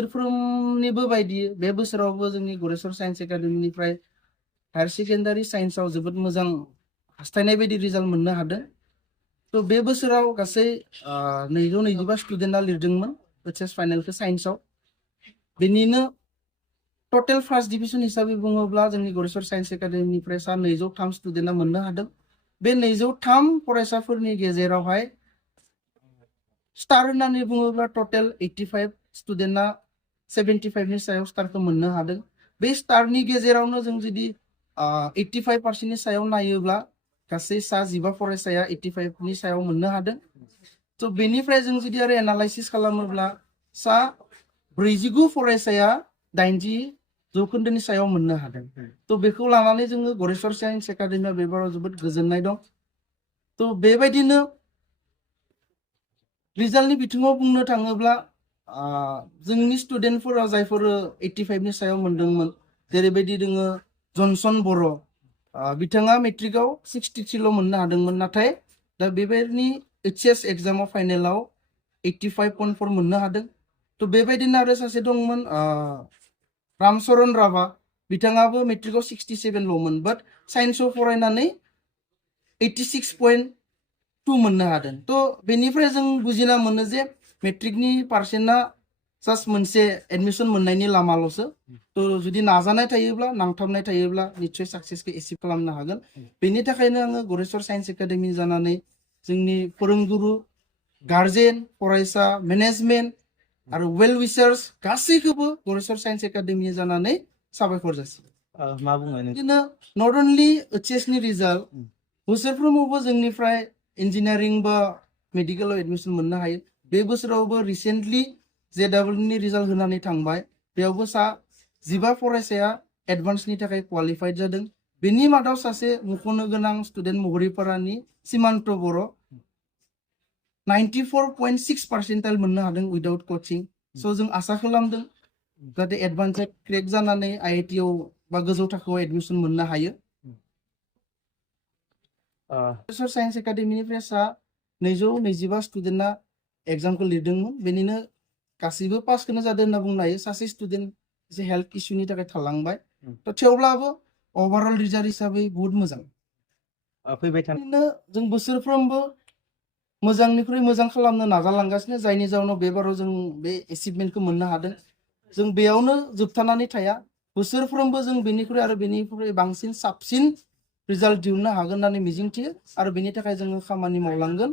बोसोरफ्रोमनिबो बायदि बे बोसोरावबो जोंनि गरेस्वर साइन्स एकाडेमिनिफ्राय हायर सेकेन्डारि साइन्सआव जोबोद मोजां हास्थायनाय बायदि रिजाल्ट मोननो हादों। तो बे बोसोराव गासै 225 स्टुडेन्टआ लिरदोंमोन एचएस फाइनालखौ साइन्सआव। बेनिनो टोटल फार्स्ट डिभिजन हिसाबै बुङोब्ला जोंनि गरेस्वर साइन्स एकाडेमिनिफ्राय सा 203 स्टुडेन्टआ मोननो हादों। बे 203 फरायसाफोरनि गेजेरावहाय स्टार होननानै बुङोब्ला टोटल 85 स्टुडेन्टआ 75 नि सायाव स्टारखौ मोननो हादों। बे स्टारनि गेजेरावनो जों जुदि 85% नि सायाव नायोब्ला गासै सा 15 फरायसाया 85 नि सायाव मोननो हादों। तो बेनिफ्राय जों जुदि आरो एनालाइसिस खालामोब्ला सा 49 फरायसाया 80 जौखोन्दोनि सायाव मोननो हादों। तो बेखौ लानानै जोङो गरेस्वर साइन्स एकाडेमिया बेबाराव जोबोद गोजोननाय दं। तो बेबायदिनो रिजाल्टनि बिथिङाव बुंनो थाङोब्ला जोंनि स्टुडेन्टफोरा जायफोर 85 नि सायाव मोनदोंमोन, जेरैबायदि दोङो जनसन बर', बिथाङा मेट्रिकआव 63 ल' मोननो हादोंमोन, नाथाय दा बेबायदिनो एचएस एग्जामाव फाइनेलाव 85.4 मोननो हादों। तो बेबायदिनो आरो सासे दंमोन रामचरन राभा, बिथाङाबो मेट्रिकआव 67 ल'मोन, बाट साइन्सआव फरायनानै 86.2 मोननो हादों। तो बेनिफ्राय जों बुजिना मोनो जे मेट्रिकनि पार्सेन्टआ जास्ट मोनसे एडमिशन मोननायनि लामाल'सो। तो जुदि नाजानाय थायोब्ला, नांथाबनाय थायोब्ला निश्चय साक्सेसखौ एचिभ खालामनो हागोन। बेनि थाखायनो आङो गरेस्वर साइन्स एकाडेमि जानानै जोंनि फोरोंगुरु, गार्जेन, फरायसा, मेनेजमेन्ट आरो वेल विशार्स गासैखौबो गरेस्वर साइन्स एकाडेमि जानानै साबायखर जासियो। मा बुङो बिदिनो नट अनलि एचएस नि रिजाल्ट, बोसोरफ्रोमावबो जोंनिफ्राय इन्जिनियारिं बा मेडिकेलाव एडमिशन मोननो हायो। बे बोसोरावबो रिसेन्टलि जेडाबलइ नि रिजाल्ट होनानै थांबाय, बेयावबो सा 15 फरायसाया एडभान्सनि थाखाय क्वालिफाइड जादों। बेनि मादाव सासे मुंख'नो गोनां स्टुडेन्ट महरिपारानि सिमान्त बर' 94.6 पार्सेन्टाइल मोननो हादों उइदाउट कचिं। स' जों आसा खालामदों जाहाथे एडभान्सआ क्रेक जानानै आईआईटि आव बा गोजौ थाखोआव एडमिशन मोननो हायो। गरेस्वर साइन्स एकाडेमिनिफ्राय सा 225 स्टुडेन्टआ एग्जामखौ लिरदोंमोन, बेनिनो गासैबो पासखौनो जादों होनना बुंनो हायो। सासे स्टुडेन्ट एसे हेल्थ इस्यूनि थाखाय थालांबाय। तो थेवब्लाबो ओभारअल रिजाल्ट हिसाबै बहुत मोजां। फैबाय थानाय जों बोसोरफ्रोमबो मोजांनिख्रुइ मोजां खालामनो नाजालांगासिनो, जायनि जाउनाव बेबाराव जों बे एचिभमेन्टखौ मोननो हादों। जों बेयावनो जोबथानानै थाया, बोसोरफ्रोमबो जों बेनिख्रुइ आरो बेनिख्रुइ बांसिन साबसिन रिजाल्ट दिहुननो हागोन होननानै मिजिंथियो आरो बेनि थाखाय जोङो खामानि मावलांगोन।